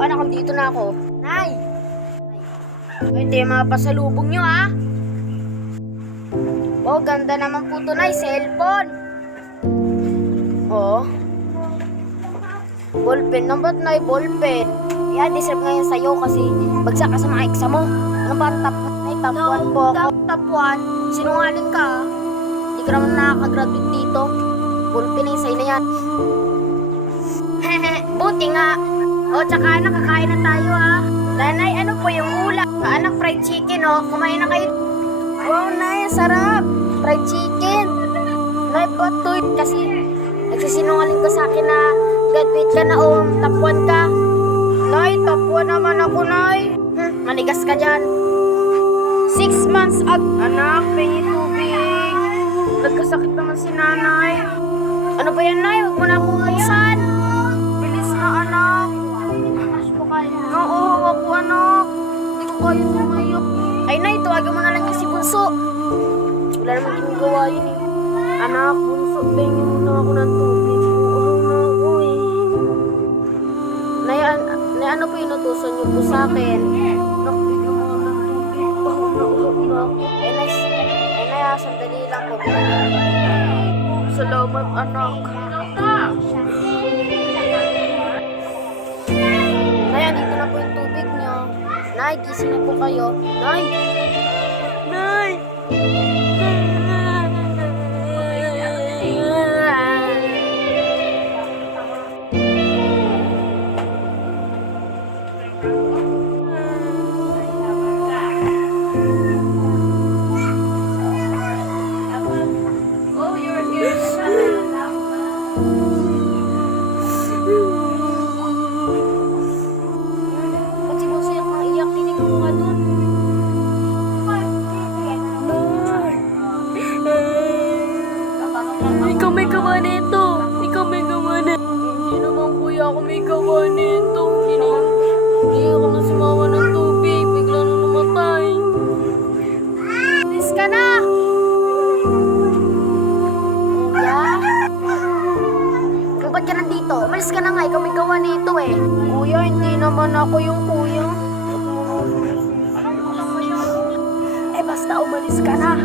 anak, dito na ako. Nay! Ay, hindi mapasalubong nyo, ha? Oh, ganda naman po to, Nay. Cellphone. Oh. Ballpen. Ba't, Nay? Ballpen. Yan, deserve ngayon sa'yo kasi bagsak ka sa mga exam mo. Ano ba? Top 1 po ako. Top 1? Sinungaling ka, ha? Hindi ka naman nakakagraduate dito. Ballpen na yung sa'yo na yan. Buti nga. O, tsaka nakakain na tayo, ha? Nanay, ano po yung ulam? Anak, fried chicken, oh. Kumain na kayo. Wow, Nay, sarap. Fried chicken. Nay, batoy. Kasi nagsisinungaling ka sa akin na graduate ka na, oh. Top 1 ka. Nay, top 1 naman ako, Nay. Manigas ka dyan. 6 months out. Anak, pengi tubig. Nagkasakit naman si nanay. Ano ba yan, Nay? Huwag mo na akong kaisan. Bilis na, anak. Oo, ako, anak. Hindi ko kaya sumayo. Ay, Nay, tuwagan mo na lang yung si Bunso. Wala naman ginagawa yun, eh. Anak, Bunso, pengi mo na ako ng tubig. Oo na ako, eh. Nay, ano po inutusan niyo po sa akin? Anak, bigyan mo ng tubig. Oo na ako. Ay, Nay, sandali lang po. Salamat, anak. Nay, andito na po yung tubig niyo. Nay, gising na po kayo. Nay! Nay! Ikaw may gawa nito. Ikaw may gawa nito. Hindi naman, kuya, ako may gawa nito. Hindi ako nasimawa ng tubig. Bigla na namatay. Alis ka na! Kuya? Ba't ka nandito? Umalis ka na nga. Ikaw may gawa nito, eh. Kuya, hindi naman ako yung kuya. Eh, basta umalis ka na.